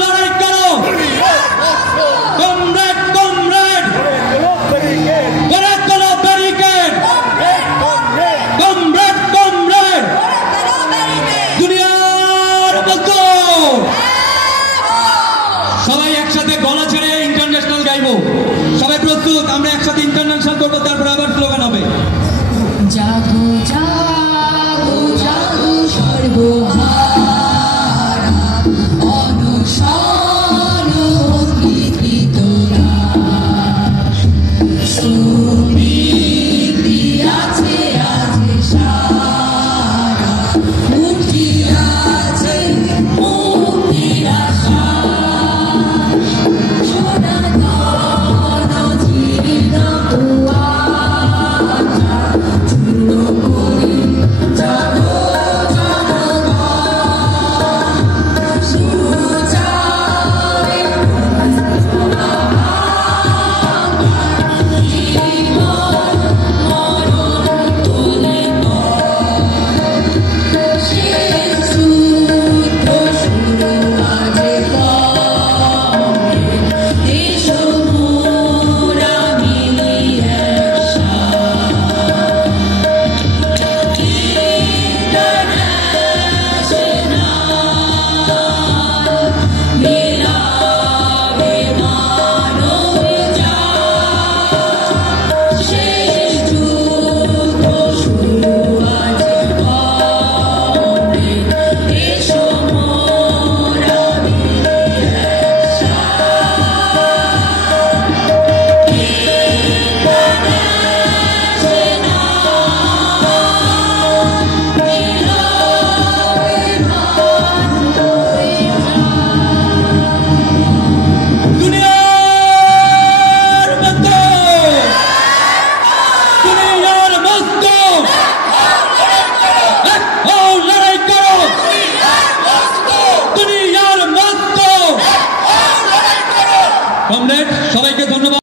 লড়াই করো comrade comrade গড়ে তোলো ব্যারিকেড কমরেড কমরেড দুনিয়ার মজদুর সবাই একসাথে গলা ছেড়ে ইন্টারন্যাশনাল গাইবো। সবাই প্রস্তুত? আমরা একসাথে ইন্টারন্যাশনাল করবো, তারপরে আবার স্লোগান হবে। জাগো জাগো জাগো সর্বহারা অনশন কৃতরা সুমিতি আছে আজ সারা মুক্তি আছে মুক্তির আশা সোনা দান জীর্ণ কমরেড সবাইকে ধন্যবাদ।